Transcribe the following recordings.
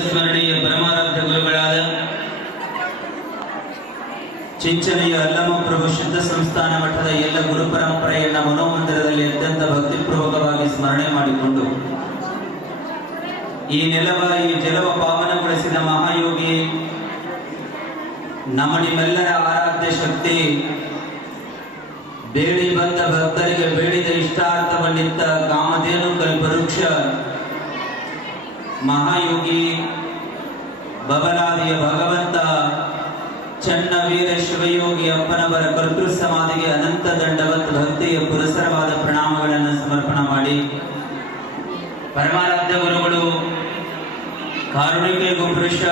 ಸ್ಮರಣೀಯ ಪರಮಾರಾಧ್ಯ ಗುರುಗಳಾದ ಚಿಂಚನೆಯ ಅಲ್ಲಮ ಪ್ರಭು ಶುದ್ಧ ಸಂಸ್ಥಾನ ಮಠದ ಎಲ್ಲ ಗುರು ಪರಂಪರೆಯನ್ನ ಮನೋಮಂದಿರದಲ್ಲಿ ಅತ್ಯಂತ ಭಕ್ತಿಪೂರ್ವಕವಾಗಿ ಸ್ಮರಣೆ ಮಾಡಿಕೊಂಡು ಈ ನೆಲವ, ಈ ಜಲವ ಪಾವನಗೊಳಿಸಿದ ಮಹಾಯೋಗಿ ನಮ್ಮ ನಿಮ್ಮೆಲ್ಲರ ಆರಾಧ್ಯ ಶಕ್ತಿ ಬೇಡಿ ಬಂದ ಭಕ್ತರಿಗೆ ಬೇಡಿದ ಇಷ್ಟಾರ್ಥವನ್ನಿತ್ತ ಕಾಮಧೇನು ಮಹಾಯೋಗಿ ಬಬಲಾದಿಯ ಭಗವಂತ ಚನ್ನವೀರ ಶಿವಯೋಗಿ ಅಪ್ಪನವರ ಕರ್ತೃ ಸಮಾಧಿಗೆ ಅನಂತ ದಂಡವತ್ ಭಕ್ತಿಯ ಪುರಸರವಾದ ಪ್ರಣಾಮಗಳನ್ನು ಸಮರ್ಪಣ ಮಾಡಿ. ಪರಮಾರಾಧ್ಯ ಗುರುಗಳು, ಕಾರುಣಿಕೆ ಗುಪುರುಷ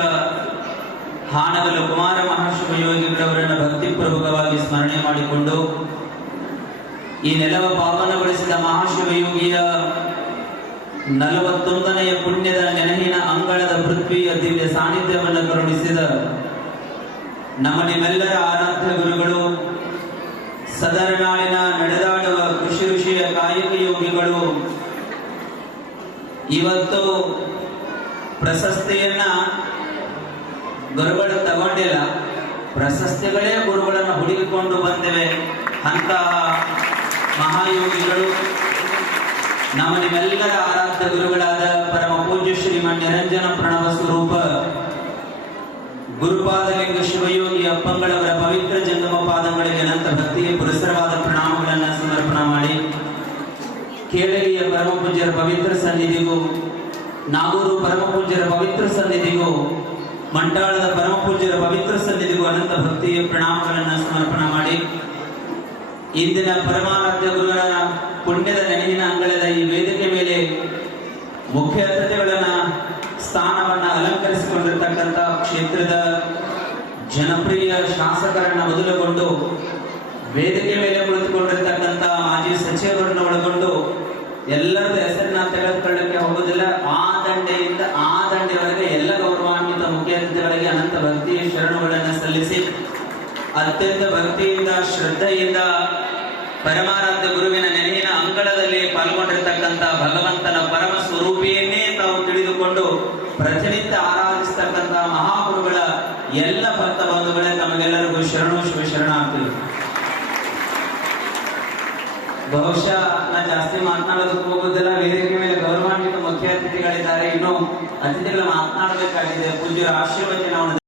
ಹಾನಗಲು ಕುಮಾರ ಮಹಾಶಿವಯೋಗಿಗಳವರನ್ನು ಭಕ್ತಿಪೂರ್ವಕವಾಗಿ ಸ್ಮರಣೆ ಮಾಡಿಕೊಂಡು, ಈ ನೆಲವ ಪಾವನಗೊಳಿಸಿದ ಮಹಾಶಿವಯೋಗಿಯ ನಲವತ್ತೊಂದನೆಯ ಪುಣ್ಯದ ನೆನಹಿನ ಅಂಗಳದ ಪೃಥ್ವಿಯ ದಿವ್ಯ ಸಾನ್ನಿಧ್ಯವನ್ನು ಕರುಣಿಸಿದ ನಮ್ಮ ನಿಮ್ಮೆಲ್ಲರ ಆರಾಧ್ಯ ಗುರುಗಳು, ಸದರನಾಳಿನ ನಡೆದಾಡುವ ಕೃಷಿ ಋಷಿಯ ಕಾಯಕ ಯೋಗಿಗಳು, ಇವತ್ತು ಪ್ರಶಸ್ತಿಯನ್ನ ಗುರುಗಳು ತಗೊಂಡಿಲ್ಲ. ಪ್ರಶಸ್ತಿಗಳೇ ಗುರುಗಳನ್ನು ಹುಡುಕಿಕೊಂಡು ಬಂದಿವೆ. ಅಂತಹ ಮಹಾಯೋಗಿಗಳು. ನಮ್ಮ ನಿಮ್ಮೆಲ್ಲರ ಆರಾಧ್ಯ ಗುರುಗಳಾದ ಪರಮ ಪೂಜ್ಯ ಶ್ರೀಮನ್ ನಿರಂಜನ ಪ್ರಣವ ಸ್ವರೂಪ, ಗುರುಪಾದಲಿಂಗ ಶಿವಯೋಗಿ ಅಪ್ಪಂಗಳವರ ಪವಿತ್ರ ಜಂಗಮ ಪಾದಗಳಿಗೆ ಅನಂತ ಭಕ್ತಿಗೆ ಪುರಸ್ಸರವಾದ ಪ್ರಣಾಮಗಳನ್ನು ಸಮರ್ಪಣ ಮಾಡಿ ಕೇಳಗಿಯ ಪರಮ ಪೂಜ್ಯರ ಪವಿತ್ರ ಸನ್ನಿಧಿಗೂ, ನಾಗೂರು ಪರಮ ಪೂಜ್ಯರ ಪವಿತ್ರ ಸನ್ನಿಧಿಗೂ ಮಂಟಾಳದ ಪರಮ ಪೂಜ್ಯರ ಪವಿತ್ರ ಸನ್ನಿಧಿಗೂ ಅನಂತ ಭಕ್ತಿಗೆ ಪ್ರಣಾಮಗಳನ್ನು ಸಮರ್ಪಣ ಮಾಡಿ, ಇಂದಿನ ಪರಮಾರಾಧ್ಯ ಗುರುಗಳ ಪುಣ್ಯದ ನೆನಪಿನ ಅಂಗಳದ ಈ ವೇದಿಕೆ ಮೇಲೆ ಮುಖ್ಯ ಅತಿಥಿಗಳನ್ನ ಸ್ಥಾನವನ್ನ ಅಲಂಕರಿಸಿಕೊಂಡಿರ್ತಕ್ಕಂಥ ಕ್ಷೇತ್ರದ ಜನಪ್ರಿಯ ಶಾಸಕರನ್ನ ಮೊದಲುಗೊಂಡು ವೇದಿಕೆ ಮೇಲೆ ಕುಳಿತುಕೊಂಡಿರ್ತಕ್ಕಂಥ ಮಾಜಿ ಸಚಿವರನ್ನ ಒಳಗೊಂಡು ಎಲ್ಲರದ ಹೆಸರನ್ನ ತೆಗೆದುಕೊಳ್ಳಕ್ಕೆ ಹೋಗುದಿಲ್ಲ. ಆ ದಂಡೆಯಿಂದ ಆ ದಂಡೆಯವರೆಗೆ ಎಲ್ಲ ಗೌರವಾನ್ವಿತ ಮುಖ್ಯ ಅತಿಥಿಗಳಿಗೆ ಅನಂತ ಭಕ್ತಿಯ ಶರಣುಗಳನ್ನು ಸಲ್ಲಿಸಿ ಅತ್ಯಂತ ಭಕ್ತಿಯಿಂದ, ಶ್ರದ್ಧೆಯಿಂದ ಪರಮಾರಾಧ್ಯ ಗುರುವಿನ ನೆನೆಯಿನ ಅಂಗಳದಲ್ಲಿ ಪಾಲ್ಗೊಂಡಿರ್ತಕ್ಕಂಥ ಭಗವಂತನ ಪರಮ ಸ್ವರೂಪಿಯನ್ನೇ ತಾವು ತಿಳಿದುಕೊಂಡು ಮಹಾಗುರುಗಳ ಎಲ್ಲ ಭಕ್ತ ಬಂಧುಗಳೇ ತಮಗೆಲ್ಲರಿಗೂ ಶರಣು ಶಿವ ಆಗ್ತೀವಿ ಬಹುಶಃ ನಾ ಜಾಸ್ತಿ ಮಾತನಾಡೋದಕ್ಕೆ ಹೋಗುದಿಲ್ಲ, ವೇದಿಕೆ ಮೇಲೆ ಗೌರವಾನ್ವಿತ ಮುಖ್ಯ ಅತಿಥಿಗಳಿದ್ದಾರೆ. ಇನ್ನು ಅತಿಥಿಗಳ ಮಾತನಾಡಬೇಕಾಗಿದೆ. ಪೂಜ್ಯರ ಆಶೀರ್ವಚನವನ್ನು